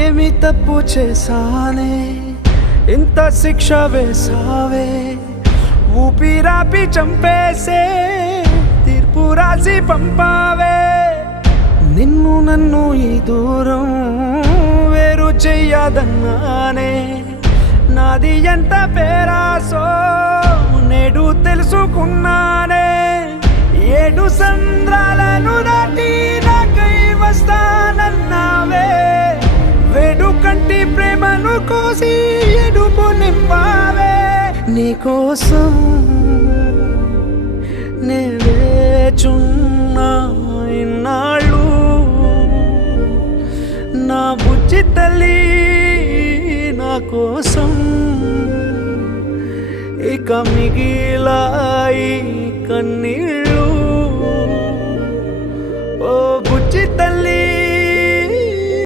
ఏమి తప్పు చేశానే ఇంత శిక్ష వేసావే ఊపిరాపి చంపేసే తీర్పు రాసి పంపావే నిన్ను నన్ను ఈ దూరం వేరు చెయ్యదన్నానే నాది ఎంత పేరాసో నేడు తెలుసుకున్నానే 7 సంద్రాలను దాటి నాకై వస్తానన్నావే వేడు కంటి ప్రేమను కోసి ఎడుపు నింపావే నీకోసం నే వేచున్నా ఇన్నాళ్ళు నా బుజ్జి తల్లి నా కోసం ఇక మిగిలాయి కన్నీళ్ళు